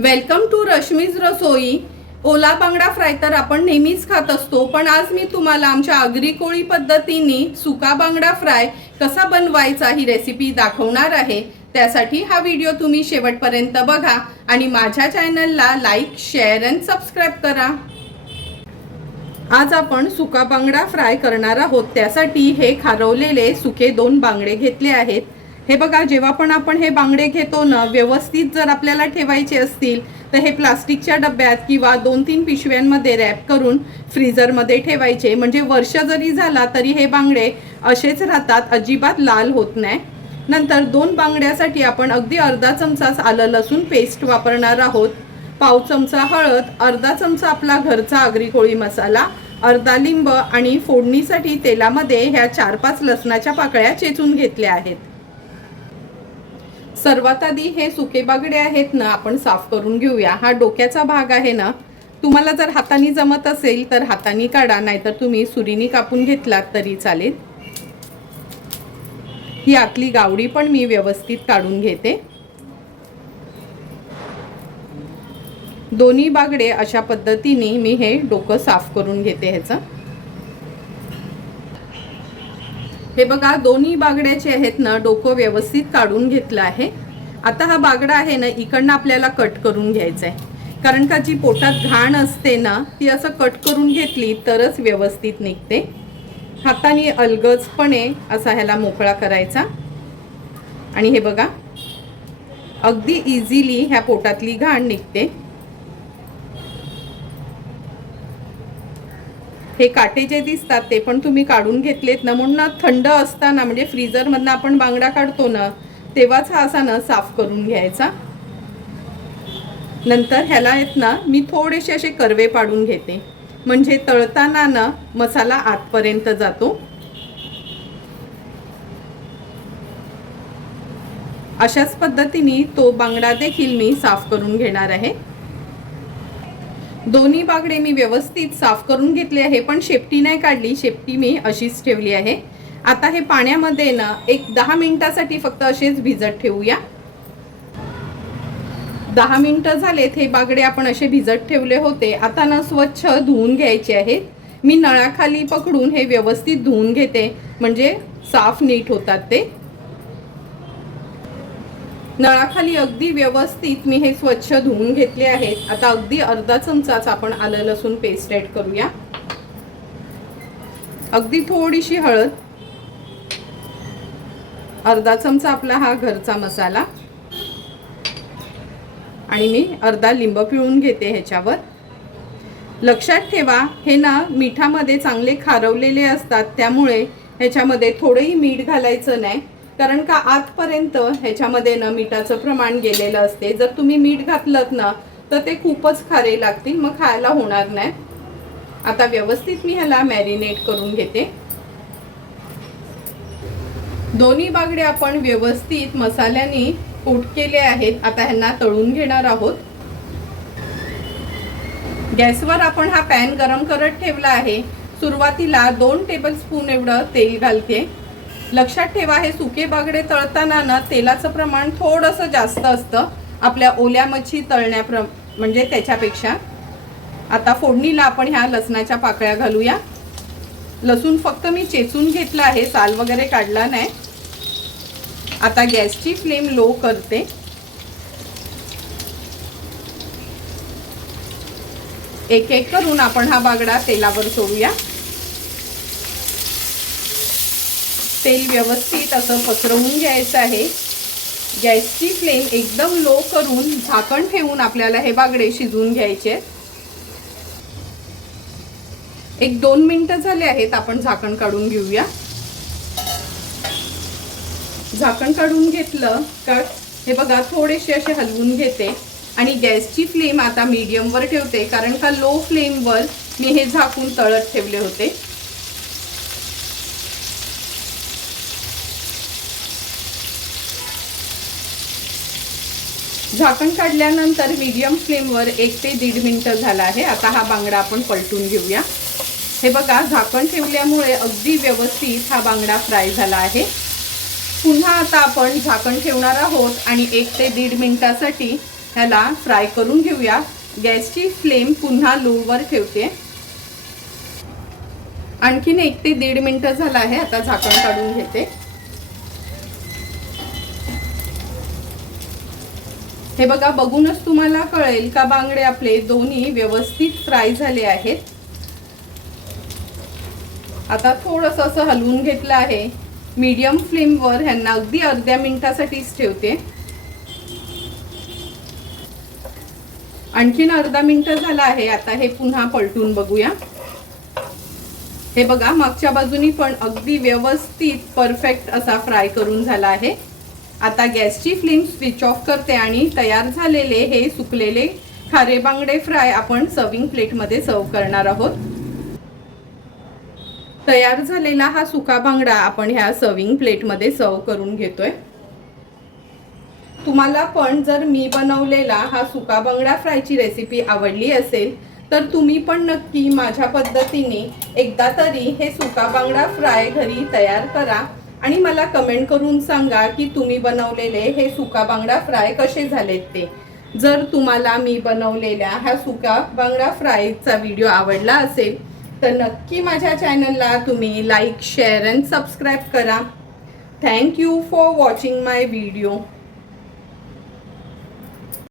Welcome to Rashmi's Rasoi. ओला बांगडा fry तर आपण नेहमीच खात असतो पण आज मी तुम्हाला आमच्या आगरी कोळी पद्धतीने सुका बांगडा फ्राय कसा बनवायचा ही रेसिपी दाखवणार आहे. त्यासाठी हा व्हिडिओ तुम्ही शेवटपर्यंत बघा आणि माझ्या चॅनलला लाईक शेअर अँड सबस्क्राईब करा. आज आपण सुका बांगडा फ्राय करणार आहोत त्यासाठी हे खारवलेले सुके दोन बांगडे घेतले आहेत. हे बघा जेव्हा पण आपण हे बांगडे घेतो ना व्यवस्थित जर आपल्याला ठेवायचे असतील तर हे प्लास्टिकच्या डब्यात किंवा दोन तीन पिशव्यांमध्ये रॅप करून फ्रीझरमध्ये ठेवायचे. म्हणजे वर्ष जरी झाला तरी हे बांगडे असेच राहतात अजिबात लाल होत नाही. नंतर दोन बांगड्यासाठी आपण अगदी अर्धा चमचाच आलं लसूण पेस्ट वापरणार आहोत. पाव चमचा हळद अर्धा चमचा आपला घरचा आगरी कोळी मसाला अर्धा लिंब आणि फोडणीसाठी तेलामध्ये ह्या चार पाच लसणाच्या पाकळ्या चेचून घेतल्या आहेत. सर्वात आधी हे सुके बागडे आहेत ना आपण साफ करून घेऊया. हा डोक्याचा भाग आहे ना तुम्हाला जर हाताने जमत असेल तर हाताने काढा नाहीतर तुम्ही सुरीने कापून घेतलात तरी चालेल. ही आतली गावडी पण मी व्यवस्थित काढून घेते. दोन्ही बागडे अशा पद्धतीने मी हे डोकं साफ करून घेते ह्याचं. हे बघा दोन्ही बागड्याचे आहेत ना डोकं व्यवस्थित काढून घेतलं आहे. आता हा बागडा आहे ना इकडनं आपल्याला कट करून घ्यायचा आहे कारण का जी पोटात घाण असते ना ती असं कट करून घेतली तरच व्यवस्थित निघते. हाताने अलगजपणे असा ह्याला मोकळा करायचा. आणि हे बघा अगदी इझिली ह्या पोटातली घाण निघते. हे काटे जे दिसतात ते पण तुम्ही काढून घेतलेत ना? म्हणून ना थंड असताना म्हणजे फ्रीजरमधनं आपण बांगडा काढतो ना तेव्हाच हा असा ना साफ करून घ्यायचा. नंतर ह्याला आहेत ना मी थोडेसे असे कर्वे पाडून घेते. म्हणजे तळताना ना मसाला आतपर्यंत जातो. अशाच पद्धतीने तो बांगडा देखील मी साफ करून घेणार आहे. दोन्ही बागडे मी व्यवस्थित साफ करून घेतले आहे पण शेपटी नाही काढली. शेपटी मी अशीच ठेवली आहे. आता हे पाण्यामध्ये ना एक दहा मिनिटासाठी फक्त असेच भिजत ठेवूया. दहा मिनिटं झालेत हे बागडे आपण असे भिजत ठेवले होते. आता ना स्वच्छ धुवून घ्यायचे आहेत. मी नळाखाली पकडून हे व्यवस्थित धुवून घेते. म्हणजे साफ नीट होतात ते. नळाखाली अगदी व्यवस्थित मी हे स्वच्छ धुवून घेतले आहेत. आता अगदी अर्धा चमचाच आपण आलं लसूण पेस्ट ऍड करूया. अगदी थोडीशी हळद. अर्धा चमचा आपला हा घरचा मसाला. आणि मी अर्धा लिंब पिळून घेते ह्याच्यावर. लक्षात ठेवा हे ना मिठामध्ये चांगले खारवलेले असतात त्यामुळे ह्याच्यामध्ये थोडंही मीठ घालायचं नाही. कारण का आतपर्यंत ह्याच्यामध्ये ना मिठाचं प्रमाण गेलेलं असते. जर तुम्ही मीठ घातलं ना तर ते खूपच खारे लागतील मग खायला होणार नाही. आता व्यवस्थित मी ह्याला मॅरिनेट करून घेते. दोन्ही बागडे आपण व्यवस्थित मसाल्याने कोट केले आहेत. आता ह्यांना तळून घेणार आहोत. गॅसवर आपण हा पॅन गरम करत ठेवला आहे. सुरुवातीला दोन टेबलस्पून एवढं तेल घालते. लक्षात ठेवा हे सुके बागडे तळताना ना तेलाचं प्रमाण थोडंसं जास्त असतं. आपल्या ओल्या मच्छी तळण्याप्र म्हणजे त्याच्यापेक्षा. आता फोडणीला आपण ह्या लसणाच्या पाकळ्या घालूया. लसूण फक्त मी चेचून घेतला आहे साल वगैरे काढला नाही. आता गॅसची फ्लेम लो करते. एक एक करून आपण हा बागडा तेलावर सोडूया. तेल व्यवस्थित असं पसरवून घ्यायचं आहे. गॅसची फ्लेम एकदम लो करून झाकण ठेवून आपल्याला हे बागडे शिजवून घ्यायचे एक दोन मिनटं झाले आहेत आपण झाकण काढून घेऊया. झाकण काढून घेतलं का हे बघा थोडेसे असे हलवून घेते. आणि गॅसची फ्लेम आता मीडियमवर ठेवते कारण का लो फ्लेमवर मी हे झाकून तळत ठेवले होते. झाकण काढल्यानंतर मीडियम फ्लेमवर एक ते दीड मिनटं झाला आहे. आता हा बांगडा आपण पलटून घेऊया. हे बघा झाकण ठेवल्यामुळे अगदी व्यवस्थित हा बांगडा फ्राय झाला आहे. पुन्हा आता आपण झाकण ठेवणार आहोत आणि एक ते दीड मिनटासाठी ह्याला फ्राय करून घेऊया. गॅसची फ्लेम पुन्हा लोवर ठेवते. आणखीन एक ते दीड मिनटं झालं आहे. आता झाकण काढून घेते. हे बघा बघूनच तुम्हाला कळेल का बांगडे आपले दोन्ही व्यवस्थित फ्राय झाले आहेत. आता थोडंसं असं हलवून घेतलं आहे. मीडियम फ्लेमवर ह्यांना अगदी अर्ध्या मिनिटासाठीच ठेवते. आणखीन अर्धा मिनिट झाला आहे आता हे पुन्हा पलटून बघूया. हे बघा मागच्या बाजूनी पण अगदी व्यवस्थित परफेक्ट असा फ्राय करून झाला आहे. आता गॅसची फ्लेम स्विच ऑफ करते आणि तयार झालेले हे सुकलेले खारे बांगडे फ्राय आपण सर्विंग प्लेटमध्ये सर्व करणार आहोत. तयार झालेला हा सुका बांगडा आपण ह्या सर्विंग प्लेटमध्ये सर्व करून घेतोय. तुम्हाला पण जर मी बनवलेला हा सुका बांगडा फ्रायची रेसिपी आवडली असेल तर तुम्ही पण नक्की माझ्या पद्धतीने एकदा तरी हे सुका बांगडा फ्राय घरी तयार करा. आणि मला कमेंट करून सांगा की तुम्ही बनवलेले हे सुका बांगडा फ्राय कसे झालेत ते. जर तुम्हाला मी बनवलेल्या ह्या सुका बांगडा फ्रायचा व्हिडिओ आवडला असेल तर नक्की माझ्या चॅनलला तुम्ही लाईक शेअर अँड सबस्क्राईब करा. Thank you for watching my video